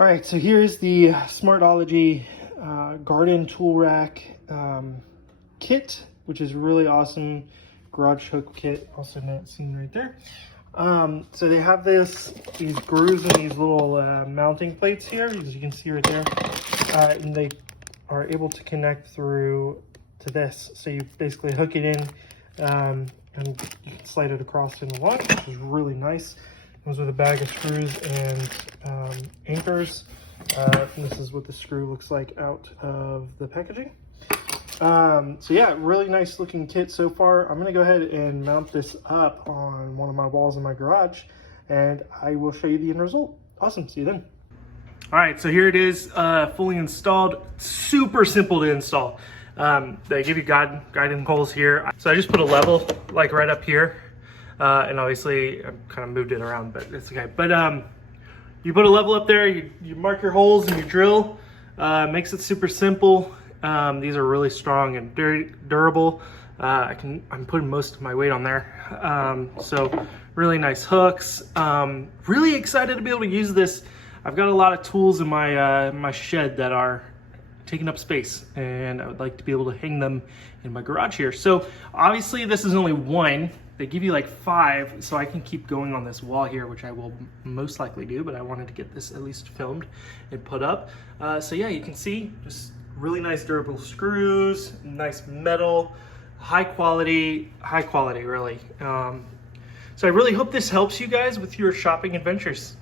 All right, so here's the Smartology garden tool rack kit, which is really awesome. Garage hook kit, also not seen right there. So they have these grooves and these little mounting plates here, as you can see right there, and they are able to connect through to this. So you basically hook it in and you can slide it across in the wall, which is really nice. Comes with a bag of screws and anchors. This is what the screw looks like out of the packaging. So yeah, really nice looking kit so far. I'm gonna go ahead and mount this up on one of my walls in my garage, and I will show you the end result. Awesome, see you then. All right, so here it is, fully installed. Super simple to install. They give you guiding holes here. So I just put a level like right up here. And obviously I kind of moved it around, but it's okay. But you put a level up there, you mark your holes and you drill. Makes it super simple. These are really strong and very durable. I'm putting most of my weight on there. So really nice hooks. Really excited to be able to use this. I've got a lot of tools in my shed that are taking up space, and I would like to be able to hang them in my garage here. So obviously this is only one. They give you like 5, so I can keep going on this wall here, which I will most likely do, but I wanted to get this at least filmed and put up. So yeah, you can see just really nice durable screws, nice metal, high quality really. So I really hope this helps you guys with your shopping adventures.